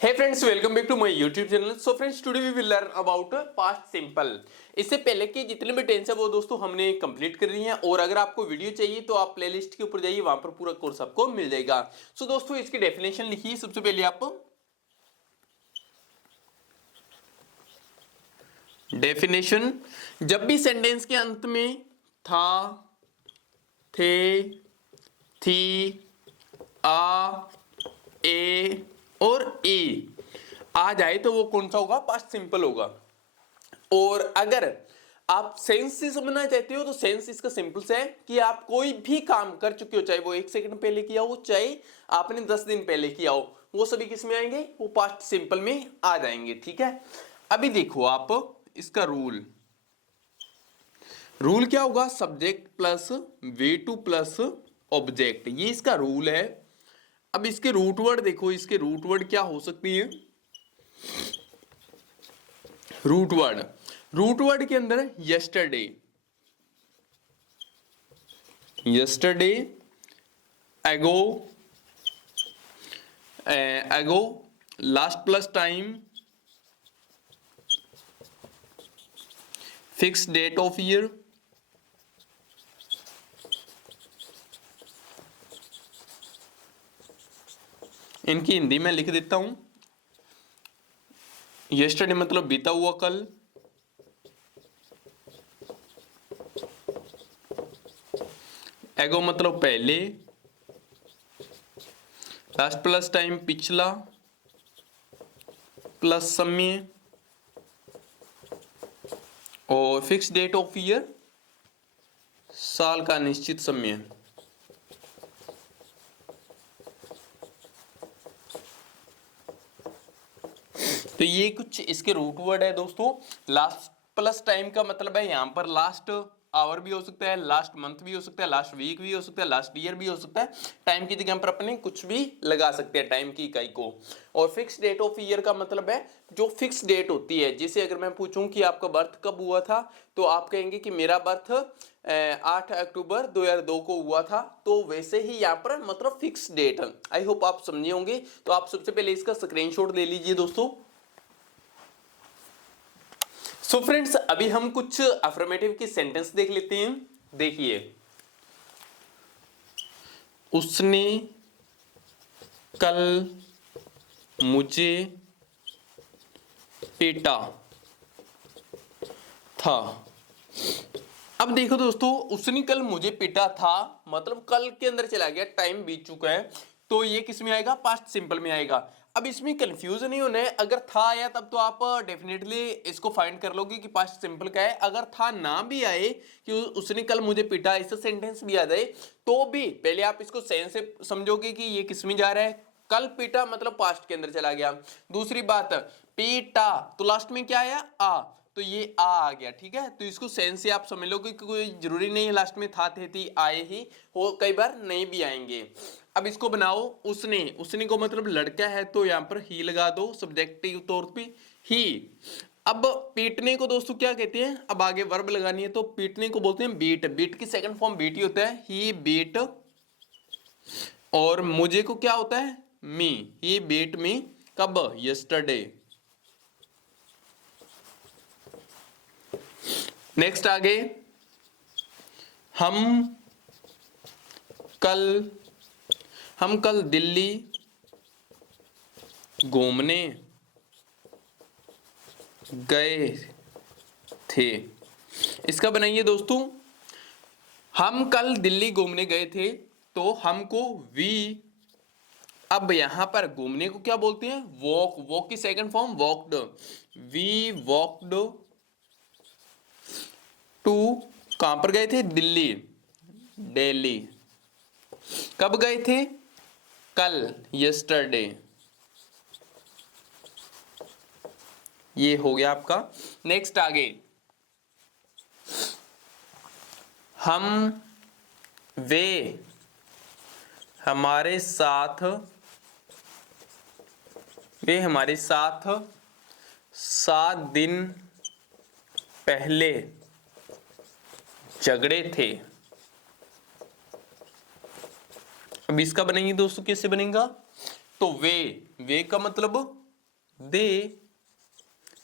Hey friends, welcome back to my YouTube channel. So friends, today we will learn about past simple. इससे पहले की जितने भी tense है वो दोस्तों हमने कंप्लीट कर रही हैं और अगर आपको वीडियो चाहिए तो आप प्लेलिस्ट के ऊपर जाइए, वहां पर पूरा कोर्स आपको मिल जाएगा। सो दोस्तों इसकी डेफिनेशन लिखिए सबसे पहले आप। डेफिनेशन, जब भी सेंटेंस के अंत में था, थे, थी, आ, ए और ए आ जाए तो वो कौन सा होगा? पास्ट सिंपल होगा। और अगर आप सेंस से समझना चाहते हो तो सेंस इसका सिंपल से है कि आप कोई भी काम कर चुके हो, चाहे वो 1 सेकंड पहले किया हो, चाहे आपने 10 दिन पहले किया हो, वो सभी किस में आएंगे? वो पास्ट सिंपल में आ जाएंगे। ठीक है, अभी देखो आप इसका रूल क्या होगा? Subject plus way two plus object, ये इसका रूल है। अब इसके रूट वर्ड देखो, इसके रूट वर्ड क्या हो सकती है? रूट वर्ड के अंदर yesterday, ago, last plus time, fix date of year, इनकी हिंदी में लिख देता हूं। यस्टरडे मतलब बीता हुआ कल, एगो मतलब पहले, लास्ट प्लस टाइम पिछला, प्लस समय, और फिक्स डेट ऑफ ईयर साल का निश्चित समय। तो ये कुछ इसके रूट वर्ड है दोस्तों। लास्ट प्लस टाइम का मतलब है यहां पर लास्ट आवर भी हो सकता है, लास्ट मंथ भी हो सकता है, लास्ट वीक भी हो सकता है, लास्ट ईयर भी हो सकता है। टाइम की जगह पर अपने कुछ भी लगा सकते हैं टाइम की इकाई को। और फिक्स डेट ऑफ ईयर का मतलब है जो फिक्स डेट होती है। जैसे अगर मैं पूछूं कि आपका बर्थ कब हुआ था, तो आप कहेंगे कि मेरा बर्थ 8 अक्टूबर 2002 को हुआ था। तो वैसे ही यहाँ पर मतलब फिक्स डेट। आई होप आप समझे होंगे। तो आप सबसे पहले इसका स्क्रीनशॉट ले लीजिए दोस्तों। सो फ्रेंड्स, अभी हम कुछ अफर्मेटिव की सेंटेंस देख लेते हैं। देखिए, उसने कल मुझे पीटा था। अब देखो दोस्तों, उसने कल मुझे पीटा था मतलब कल के अंदर चला गया, टाइम बीत चुका है, तो ये किस में आएगा? पास्ट सिंपल में आएगा। अब इसमें कंफ्यूज नहीं होना है। अगर था आया तब तो आप डेफिनेटली इसको फाइंड कर लोगे कि पास्ट सिंपल का है। अगर था ना भी आए कि उसने कल मुझे पीटा, ऐसा सेंटेंस भी आ जाए, तो भी पहले आप इसको सेंस से समझोगे कि ये किस में जा रहा है। कल पीटा मतलब पास्ट के अंदर चला गया। दूसरी बात, पीटा तो लास्ट में क्या आया? आ, तो ये आ गया। ठीक है, तो इसको सेंस से आप समझ लो कि कोई जरूरी नहीं है लास्ट में था, थे, थी आए ही हो, कई बार नहीं भी आएंगे। अब इसको बनाओ, उसने को मतलब लड़का है तो यहां पर ही लगा दो सब्जेक्टिव तौर पे ही। अब पीटने को दोस्तों क्या कहते हैं? अब आगे वर्ब लगानी है तो पीटने को बोलते हैं बीट। बीट की सेकंड फॉर्म बीट ही होता है, ही बीट। और मुझे को क्या होता है? मी, ही बीट मी। कब? यस्टरडे। नेक्स्ट आगे, हम कल दिल्ली घूमने गए थे। इसका बनाइए दोस्तों, हम कल दिल्ली घूमने गए थे तो हमको वी। अब यहां पर घूमने को क्या बोलते हैं? वॉक। वॉक की second form walked. We walked to, कहां पर गए थे? दिल्ली, दिल्ली। कब गए थे? कल, यस्टरडे। ये हो गया आपका। नेक्स्ट आगे, वे हमारे साथ 7 दिन पहले झगड़े थे। अब इसका बनेंगे दोस्तों, कैसे बनेगा? तो वे का मतलब दे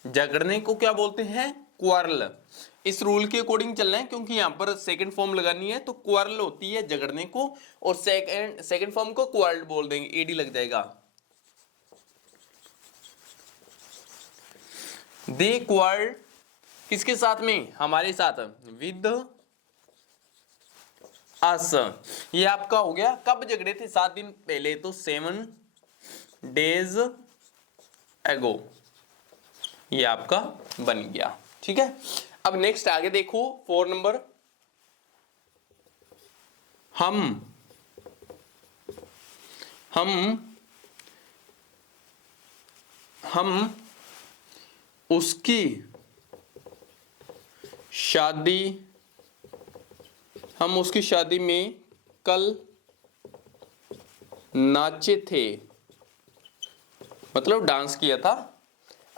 झगड़ने को क्या बोलते हैं? क्वारल। इस रूल के अकॉर्डिंग चलना है क्योंकि यहां पर सेकंड फॉर्म लगानी है, तो क्वारल होती है झगड़ने को, और सेकंड फॉर्म को क्वारल बोल देंगे, एडी लग जाएगा। दे क्वारल किसके साथ में? हमारे साथ, विद अस। ये आपका हो गया। कब झगड़े थे? 7 दिन पहले, तो 7 डेज एगो। ये आपका बन गया। ठीक है, अब नेक्स्ट आगे देखो 4 नंबर। हम उसकी शादी हम उसकी शादी में कल नाचे थे, मतलब डांस किया था।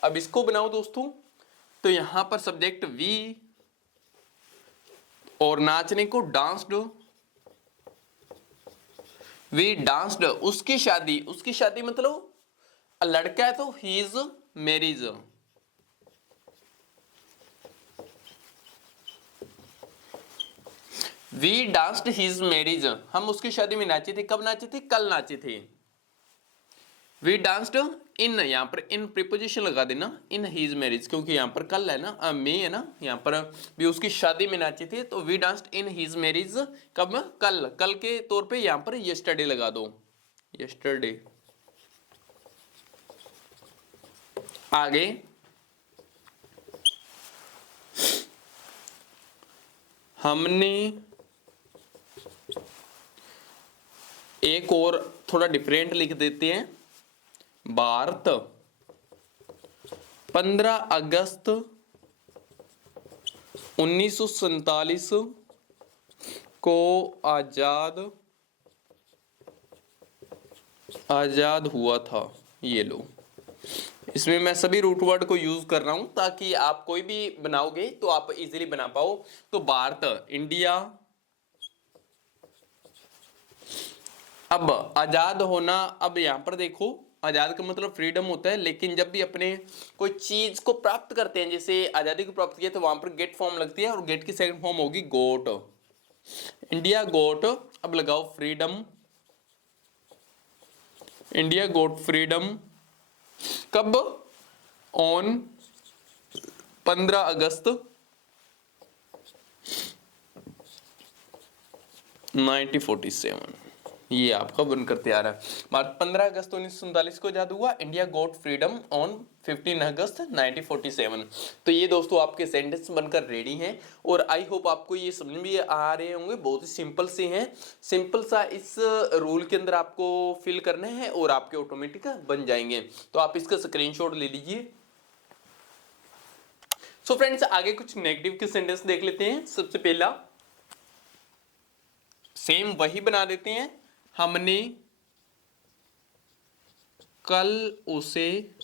अब इसको बनाओ दोस्तों, तो यहां पर सब्जेक्ट वी और नाचने को डांस्ड, वी डांस्ड। उसकी शादी मतलब लड़का है तो he is marriage. We danced his marriage, हम उसकी शादी में नाचे थे। कब नाचे थे? कल नाचे थे। वी डांस्ड इन, यहां पर इन प्रीपोजिशन लगा देना, इन हिज मैरिज, क्योंकि यहां पर कल है ना, मे है ना, यहां पर भी उसकी शादी में नाचे थे, तो we danced in his marriage. कब? कल। कल के तौर पे यहां पर यस्टरडे लगा दो, यस्टरडे। आगे हमने एक और थोड़ा डिफरेंट लिख देते हैं। भारत 15 अगस्त 1947 को आजाद हुआ था। ये लो, इसमें मैं सभी रूट वर्ड को यूज कर रहा हूं ताकि आप कोई भी बनाओगे तो आप इजीली बना पाओ। तो भारत, इंडिया। अब आजाद होना, अब यहां पर देखो, आजाद का मतलब फ्रीडम होता है, लेकिन जब भी अपने कोई चीज को प्राप्त करते हैं, जैसे आजादी को प्राप्त किया, तो वहां पर गेट फॉर्म लगती है, और गेट की सेकंड फॉर्म होगी गोट। इंडिया गोट, अब लगाओ फ्रीडम, इंडिया गोट फ्रीडम। कब? ऑन 15 अगस्त 1947। ये आपका बनकर तैयार है। भारत 15 अगस्त 1947 को आजाद हुआ, इंडिया गॉट फ्रीडम ऑन 15 अगस्त 1947। तो ये दोस्तों आपके सेंटेंस बनकर रेडी हैं, और आई होप आपको ये समझ में आ रहे होंगे। बहुत ही सिंपल से हैं, सिंपल सा इस रूल के अंदर आपको फिल करना है और आपके ऑटोमेटिक बन जाएंगे। तो आप इसका स्क्रीनशॉट ले लीजिए। सो फ्रेंड्स, आगे कुछ नेगेटिव के सेंटेंस देख लेते हैं। सबसे पहला सेम वही बना देते हैं। हमने कल उसे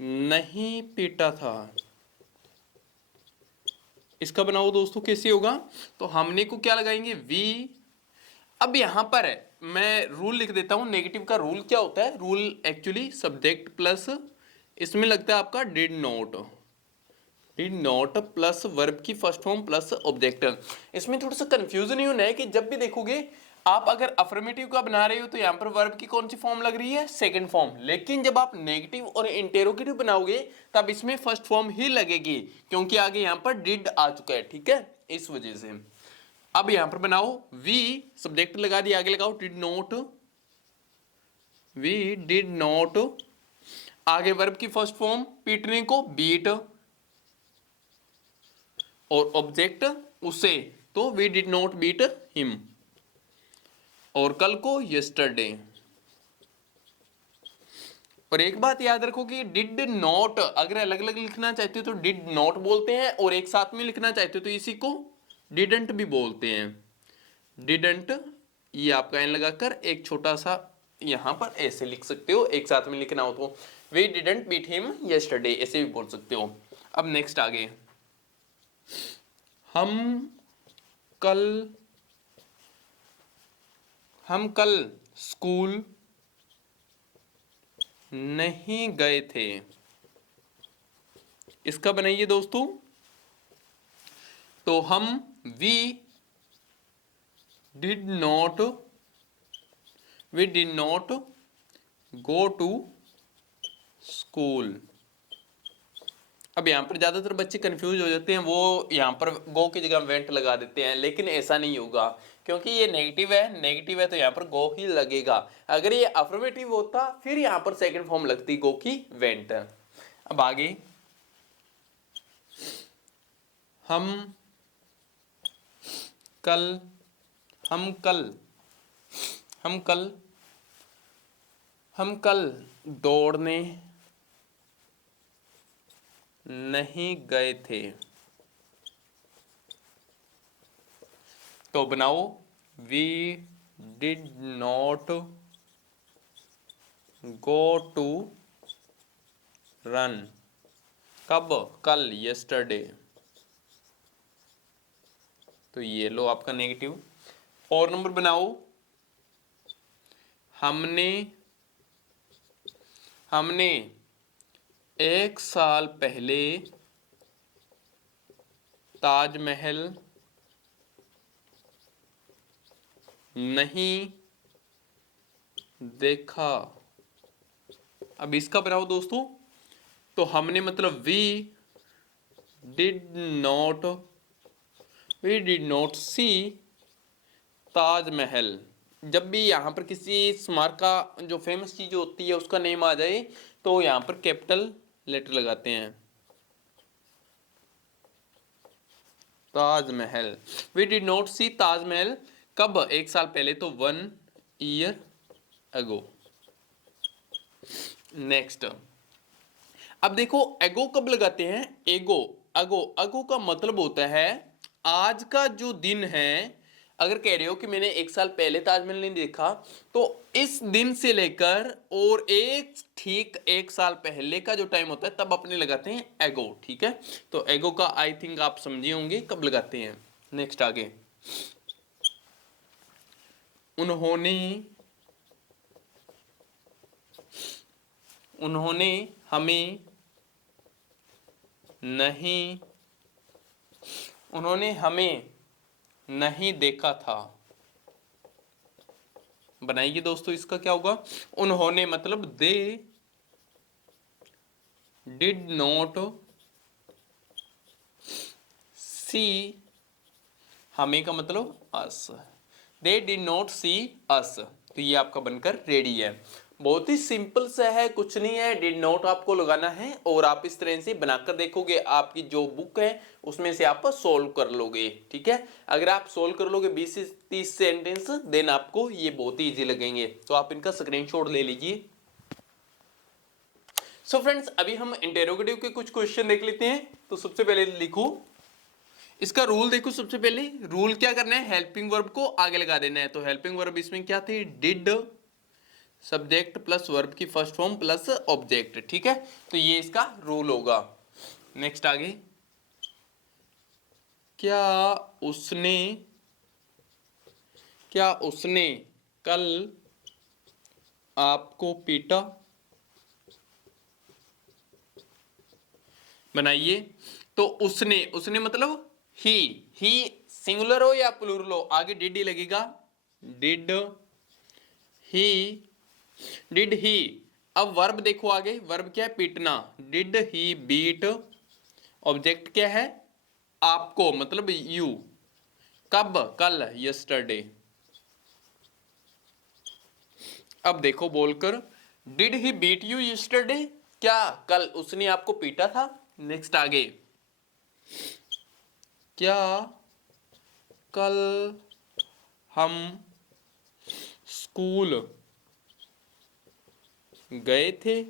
नहीं पीटा था। इसका बनाओ दोस्तों, कैसे होगा? तो हमने को क्या लगाएंगे? वी। अब यहां पर मैं रूल लिख देता हूं। नेगेटिव का रूल क्या होता है? रूल एक्चुअली सब्जेक्ट प्लस, इसमें लगता है आपका डिड नॉट प्लस वर्ब की फर्स्ट फॉर्म प्लस ऑब्जेक्ट। इसमें थोड़ा सा कंफ्यूजन नहीं होना है कि जब भी देखोगे आप अगर अफर्मेटिव का बना रहे हो तो यहां पर वर्ब की कौन सी फॉर्म लग रही है? Second form. लेकिन जब आप नेगेटिव और इंटेरोगेटिव बनाओगे तब इसमें फर्स्ट फॉर्म ही लगेगी, क्योंकि आगे यहां पर डिड आ चुका है। ठीक है, इस वजह से। अब यहां पर बनाओ वी, सब्जेक्ट लगा दिया, आगे लगाओ did not, we did not, आगे वर्ब की फर्स्ट फॉर्म पीटने को बीट, और ऑब्जेक्ट उसे, तो we did not beat him, और कल को यस्टरडे। और एक बात याद रखो कि डिड नॉट अगर अलग अलग लिखना चाहते हो तो डिड नॉट बोलते हैं, और एक साथ में लिखना चाहते हो तो इसी को डिडंट भी बोलते हैं। डिडंट, ये आपका एन लगाकर एक छोटा सा यहां पर ऐसे लिख सकते हो। एक साथ में लिखना हो तो we didn't beat him yesterday, ऐसे भी बोल सकते हो। अब नेक्स्ट आगे, हम कल स्कूल नहीं गए थे। इसका बनाइए दोस्तों। तो हम we did not go to school. अब यहाँ पर ज्यादातर बच्चे कंफ्यूज हो जाते हैं, वो यहाँ पर गो की जगह वेंट लगा देते हैं, लेकिन ऐसा नहीं होगा क्योंकि ये नेगेटिव है तो यहाँ पर गो ही लगेगा। अगर ये अफर्मेटिव होता फिर यहाँ पर सेकंड फॉर्म लगती गो की वेंट। अब आगे, हम कल दौड़ने नहीं गए थे। तो बनाओ we did not go to run. कब? कल, यस्टरडे। तो ये लो आपका नेगेटिव। और नंबर बनाओ, हमने 1 साल पहले ताजमहल नहीं देखा। अब इसका बनाओ दोस्तों। तो हमने मतलब वी डिड नॉट सी ताजमहल। जब भी यहाँ पर किसी स्मारक का जो फेमस चीज होती है उसका नेम आ जाए तो यहाँ पर कैपिटल लेटर लगाते हैं। ताजमहल, वी डिड नॉट सी ताजमहल कब? 1 साल पहले, तो 1 ईयर अगो। नेक्स्ट, अब देखो एगो कब लगाते हैं? अगो का मतलब होता है आज का जो दिन है। अगर कह रहे हो कि मैंने 1 साल पहले ताजमहल नहीं देखा, तो इस दिन से लेकर और ठीक 1 साल पहले का जो टाइम होता है तब अपने लगाते हैं एगो। ठीक है, तो एगो का आई थिंक आप समझे होंगे कब लगाते हैं। नेक्स्ट आगे, उन्होंने हमें नहीं देखा था। बनाइए दोस्तों, इसका क्या होगा? उन्होंने मतलब दे डिड नॉट सी, हमें का मतलब अस, दे डिड नॉट सी अस। तो ये आपका बनकर रेडी है। बहुत ही सिंपल सा है, कुछ नहीं है, डिड नॉट आपको लगाना है और आप इस तरह से बनाकर देखोगे, आपकी जो बुक है उसमें से आप सोल्व कर लोगे। ठीक है, अगर आप सोल्व कर लोगे 20 से 30 सेंटेंस, देन आपको ये बहुत ही इजी लगेंगे। तो आप इनका स्क्रीनशॉट ले लीजिए। सो फ्रेंड्स, अभी हम इंटेरोगेटिव के कुछ क्वेश्चन देख लेते हैं। तो सबसे पहले लिखो, इसका रूल देखो। सबसे पहले रूल क्या करना है? हेल्पिंग वर्ब को आगे लगा देना है। तो हेल्पिंग वर्ब इसमें क्या थे? डिड, सब्जेक्ट प्लस वर्ब की फर्स्ट फॉर्म प्लस ऑब्जेक्ट। ठीक है, तो ये इसका रूल होगा। नेक्स्ट आगे, क्या उसने कल आपको पीटा? बनाइए। तो उसने मतलब ही सिंगुलर हो या प्लूरल हो, आगे डिड ही लगेगा। Did he. अब वर्ब देखो आगे, वर्ब क्या है? पीटना। डिड ही बीट, ऑब्जेक्ट क्या है? आपको, मतलब यू। कब? कल, यस्टरडे। अब देखो बोलकर, did he beat you yesterday? क्या कल उसने आपको पीटा था? नेक्स्ट आगे, क्या कल हम स्कूल गए थे?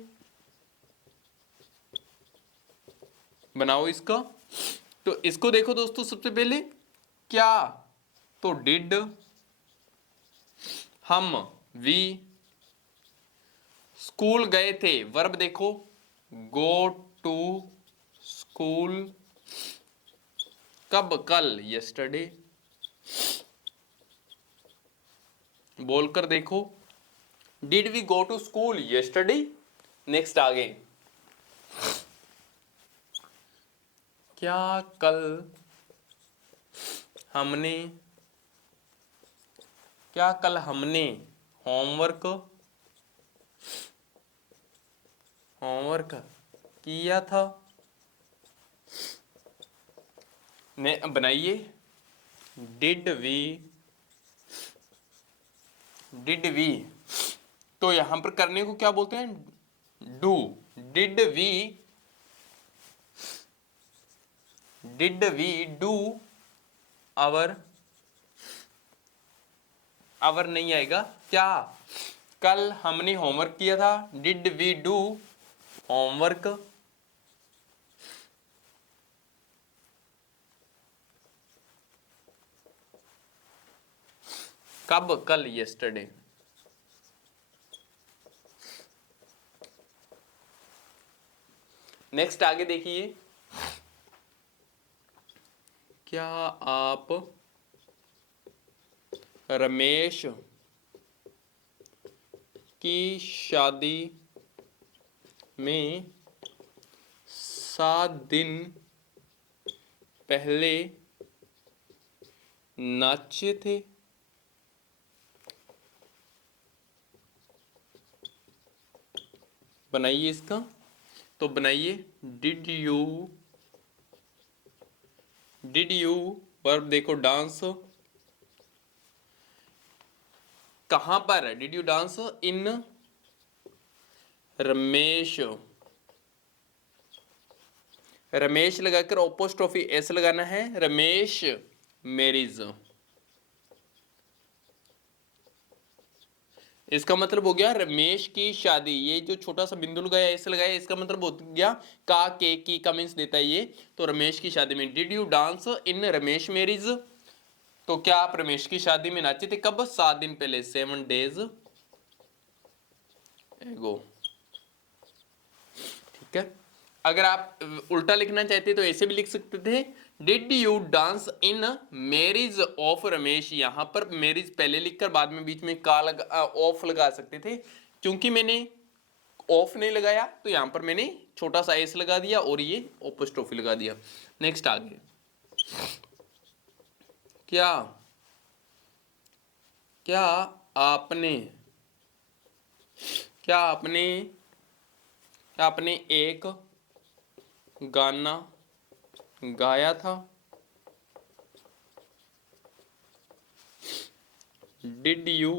बनाओ इसका। तो इसको देखो दोस्तों, सबसे पहले क्या, तो डिड, हम वी, स्कूल गए थे, वर्ब देखो गो टू स्कूल, कब? कल, यस्टरडे। बोलकर देखो, did we go to school yesterday? Next आगे, क्या कल हमने होमवर्क किया था। ने बनाइए डिड वी, तो यहां पर करने को क्या बोलते हैं, do. Did we do our, our नहीं आएगा, क्या कल हमने होमवर्क किया था, डिड वी डू होमवर्क। कब, कल, यस्टरडे। नेक्स्ट आगे देखिए, क्या आप रमेश की शादी में 7 दिन पहले नाचे थे। बनाइए इसका, तो बनाइए डिड यू वर्ब देखो डांस, कहां पर, डिड यू डांस इन रमेश, रमेश लगाकर ओपोस्ट्रोफी एस लगाना है, रमेश मैरिज। इसका मतलब हो गया रमेश की शादी, ये जो छोटा सा बिंदु लगाया एस लगाया, इसका मतलब हो गया का के की का मीन्स देता है ये, तो रमेश की शादी में। Did you dance in Ramesh marriage, तो क्या आप रमेश की शादी में नाचे थे, कब, 7 दिन पहले, 7 days एगो। ठीक है, अगर आप उल्टा लिखना चाहते तो ऐसे भी लिख सकते थे, did you dance in marriage of Ramesh, यहां पर मैरिज पहले लिखकर बाद में बीच में का लगा ऑफ लगा सकते थे, क्योंकि मैंने ऑफ नहीं लगाया तो यहां पर मैंने छोटा सा एस लगा दिया और ये ओपोस्ट्रोफी लगा दिया। नेक्स्ट आगे, क्या क्या आपने एक गाना गाया था, did you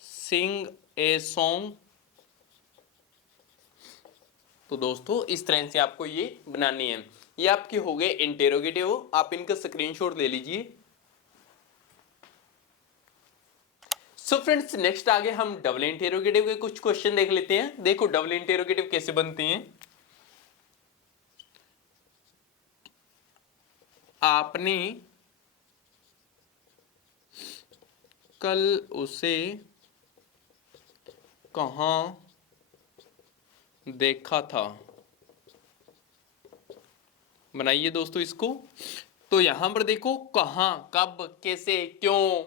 sing a song. तो दोस्तों इस तरह से आपको ये बनानी है। ये आपके हो गए इंटेरोगेटिव, आप इनका स्क्रीनशॉट ले लीजिए। सो फ्रेंड्स नेक्स्ट आगे हम डबल इंटेरोगेटिव के कुछ क्वेश्चन देख लेते हैं। देखो डबल इंटेरोगेटिव कैसे बनते हैं, आपने कल उसे कहां देखा था। बनाइए दोस्तों इसको, तो यहां पर देखो कहां, कब, कैसे, क्यों,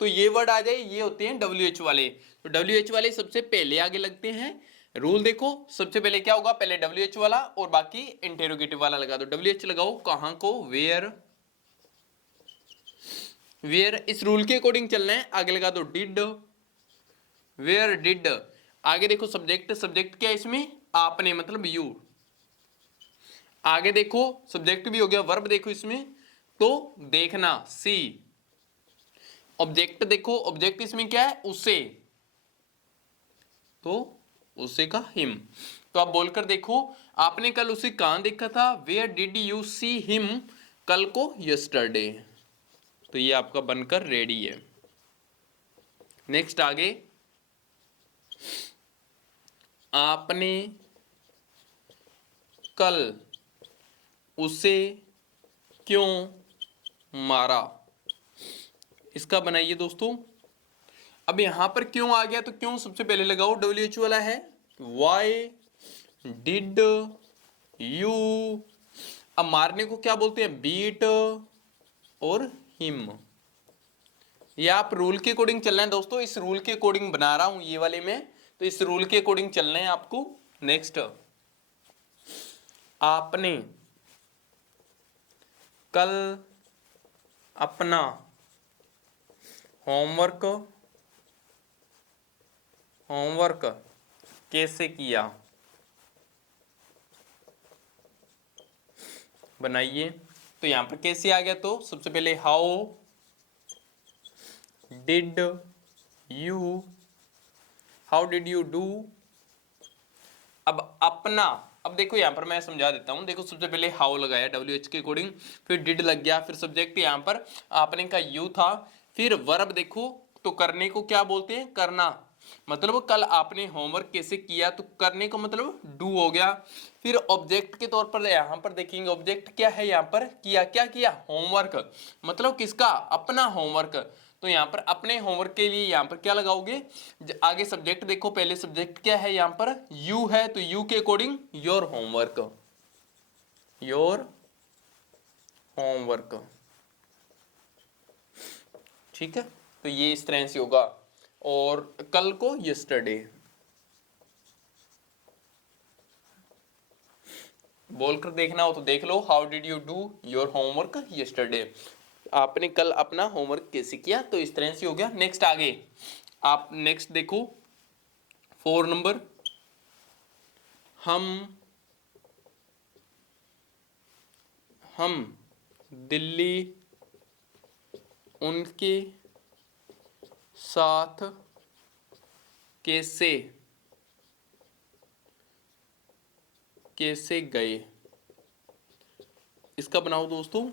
तो ये वर्ड आ जाए, ये होते हैं WH वाले। तो WH वाले सबसे पहले आगे लगते हैं। रूल देखो, सबसे पहले क्या होगा, पहले WH वाला और बाकी इंटेरोगेटिव वाला लगा दो। WH लगाओ कहां को, वेयर, वेयर इस रूल के अकॉर्डिंग चलना है। आगे लगा दो डिड, वेयर डिड। आगे देखो सब्जेक्ट, सब्जेक्ट क्या है इसमें, आपने मतलब यू। आगे देखो सब्जेक्ट भी हो गया, वर्ब देखो इसमें, तो देखना सी। ऑब्जेक्ट देखो, ऑब्जेक्ट इसमें क्या है, उसे, तो उसे का हिम। तो आप बोलकर देखो, आपने कल उसे कहां देखा था, where did you see him, कल को यस्टरडे। तो ये आपका बनकर रेडी है। नेक्स्ट आगे, आपने कल उसे क्यों मारा। इसका बनाइए दोस्तों। अब यहां पर क्यों आ गया, तो क्यों सबसे पहले लगाओ, WH वाला है। वाई डिड यू, अब मारने को क्या बोलते हैं, बीट और हिम। ये आप रूल के अकॉर्डिंग चलना है दोस्तों, इस रूल के अकॉर्डिंग बना रहा हूं ये वाले में, तो इस रूल के अकॉर्डिंग चलना है आपको। नेक्स्ट, आपने कल अपना होमवर्क कैसे किया, बनाइए। तो यहां पर कैसे आ गया, तो सबसे पहले हाउ डिड यू डू। अब अपना, अब देखो यहां पर मैं समझा देता हूं, देखो सबसे पहले हाउ लगाया WH के अकॉर्डिंग, फिर डिड लग गया, फिर सब्जेक्ट यहां पर आपने का यू था, फिर वर्ब देखो तो करने को क्या बोलते हैं, करना, मतलब कल आपने होमवर्क कैसे किया, तो करने को मतलब डू हो गया। फिर ऑब्जेक्ट के तौर पर यहां पर देखेंगे, ऑब्जेक्ट क्या है यहां पर, किया, क्या किया, होमवर्क, मतलब किसका, अपना होमवर्क। तो यहां पर अपने होमवर्क के लिए यहां पर क्या लगाओगे, आगे सब्जेक्ट देखो, पहले सब्जेक्ट क्या है यहां पर, यू है, तो यू के अकॉर्डिंग योर होमवर्क, ठीक है। तो ये इस तरह से होगा। और कल को यस्टरडे बोलकर देखना हो तो देख लो, how did you do your homework yesterday, आपने कल अपना होमवर्क कैसे किया, तो इस तरह से हो गया। नेक्स्ट आगे आप नेक्स्ट देखो 4 नंबर, हम दिल्ली उनके साथ कैसे गए, इसका बनाओ दोस्तों,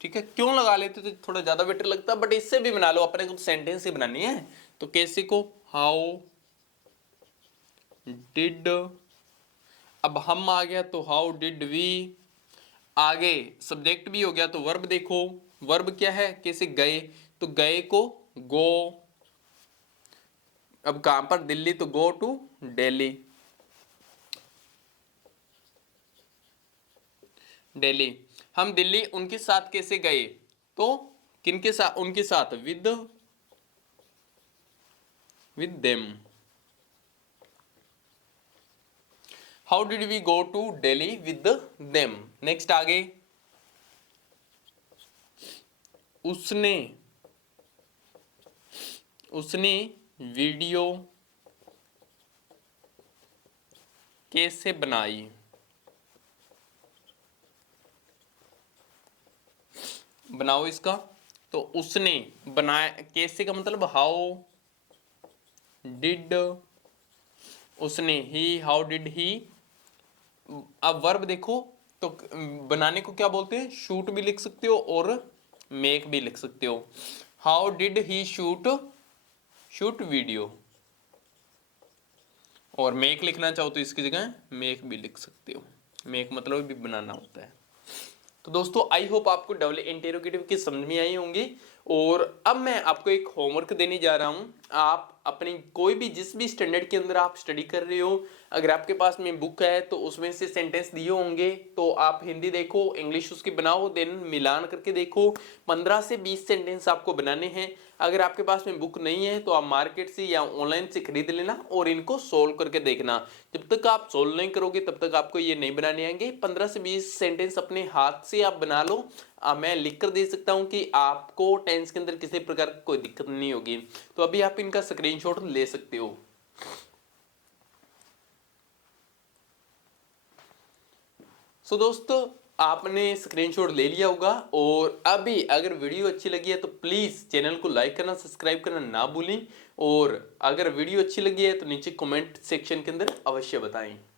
ठीक है। क्यों लगा लेते तो थोड़ा ज्यादा बेटर लगता, बट इससे भी बना लो, अपने को सेंटेंस ही बनानी है। तो कैसे को हाउ डिड, अब हम आ गया तो हाउ डिड वी, आगे सब्जेक्ट भी हो गया तो वर्ब देखो, वर्ब क्या है, कैसे गए, तो गए को गो, अब कहां पर, दिल्ली, तो गो टू दिल्ली। हम दिल्ली उनके साथ कैसे गए, तो किनके साथ, उनके साथ, with them. How did we go to Delhi with them. Next आगे, उसने वीडियो कैसे बनाई, बनाओ इसका। तो उसने बनाया, कैसे का मतलब हाउ डिड, उसने, ही, हाउ डिड ही। अब वर्ब देखो तो बनाने को क्या बोलते हैं, शूट भी लिख सकते हो और मेक भी लिख सकते हो। How did he shoot video, और मेक लिखना चाहो तो इसकी जगह मेक भी लिख सकते हो, मेक मतलब भी बनाना होता है। तो दोस्तों आई होप आपको डबल इंटेरोगेटिव की समझ में आई होंगी। और अब मैं आपको एक होमवर्क देने जा रहा हूं, आप अपनी कोई भी जिस भी स्टैंडर्ड के अंदर आप स्टडी कर रहे हो, अगर आपके पास में बुक है तो उसमें से सेंटेंस दिए होंगे, तो आप हिंदी देखो, इंग्लिश उसकी बनाओ, देन मिलान करके देखो। 15 से 20 सेंटेंस आपको बनाने हैं। अगर आपके पास में बुक नहीं है तो आप मार्केट से या ऑनलाइन से खरीद लेना और इनको सोल्व करके देखना। जब तक आप सोल्व नहीं करोगे तब तक आपको ये नहीं बनाने आएंगे। 15 से 20 सेंटेंस अपने हाथ से आप बना लो। मैं लिख कर दे सकता हूं कि आपको टेंस के अंदर किसी प्रकार की कोई दिक्कत नहीं होगी। तो अभी आप इनका स्क्रीनशॉट ले सकते हो। सो दोस्तों आपने स्क्रीनशॉट ले लिया होगा। और अभी अगर वीडियो अच्छी लगी है तो प्लीज चैनल को लाइक करना, सब्सक्राइब करना ना भूलें। और अगर वीडियो अच्छी लगी है तो नीचे कमेंट सेक्शन के अंदर अवश्य बताएं।